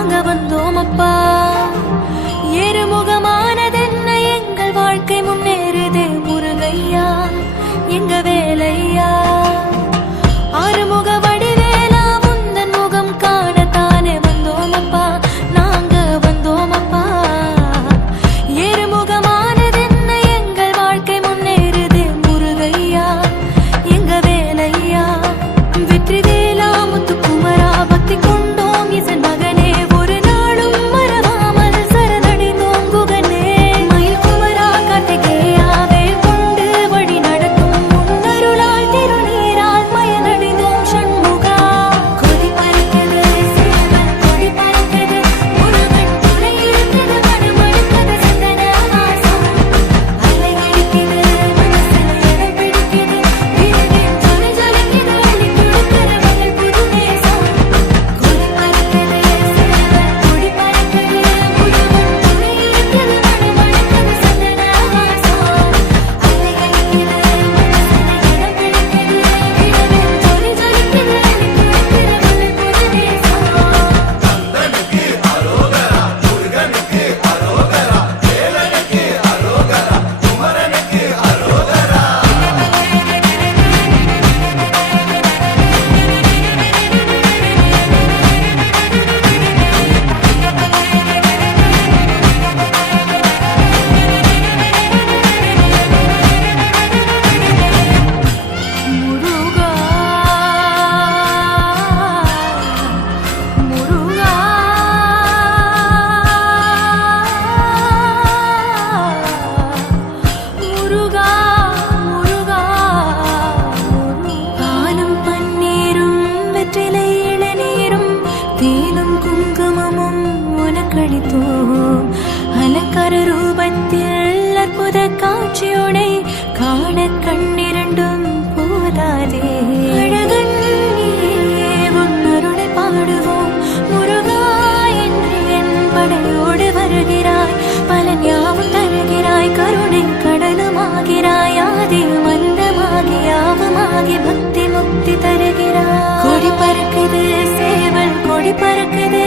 நாங்க வந்தோம் அப்பா. ஏறுமுகமானதென்ன எங்கள் வாழ்க்கை முன்னேறுதே முருகையா எங்க வேலையா. ஆறுமுக வடிவேலா முந்தன் முகம் காணத்தானே வந்தோம் அப்பா, நாங்க வந்தோம் அப்பா. ஏறுமுகமானதென்ன எங்கள் வாழ்க்கை முன்னேறுதே முருகையா எங்க வேலையா. வெற்றி வேலா முத்துக்குமரா பக்தி கொண்டோம் இசன் மகனே, ஒரு நாளும் மறவாமல் சரணடைந்தோம் குகனே. மயில் குமரா கார்த்திகேயா வேல் கொண்டு வழி நடத்தும் முன்னருளால் திருநீரால் மயனடைந்தோம் சண்முகா. கொடி பறக்குது சேவல் கொடி பறக்குது, முருகன் துணை இருக்குது மனமடுக்குது சந்தன வாசம். அலை வெடிக்குது மனசுல இடம் பிடிக்குது, விழிகளில் ஜொலி ஜொலிக்குது அள்ளி கொடுக்கிற மகள் புது நேசம். கொடி பறக்குது சேவல் கொடி பறக்குது, முருகன் துணை இருக்குது மனமடுக்குது சந்தன வாசம். அலை வெடிக்குது மனசுல இடம் பிடிக்குது, விழிகளில் ஜொலி ஜொலிக்குது அள்ளி கொடுக்கிற மகள் புது நேசம். முருகா முருகா முருகா முருகா. பாலும் பன்னீரும் வெற்றிலை இளநீரும் தேனும் குங்குமமும் உனக்களித்தோம். அலங்கார ரூபத்தில் அற்புத காட்சியோடை காண கண்ணிரண்டும் போதாதே. அழகன் நீயே உன்னருளை பாடுவோம் முருகா என்று என் படையோடு வருகிறாய். பலன் யாவும் தருகிறாய், கருணை கடலுமாகிறாய். ஆதி மந்தமாகி யாவுமாகி பக்தி முக்தி தருகிறாய். கொடி பறக்குது சேவல் கொடி பறக்குது,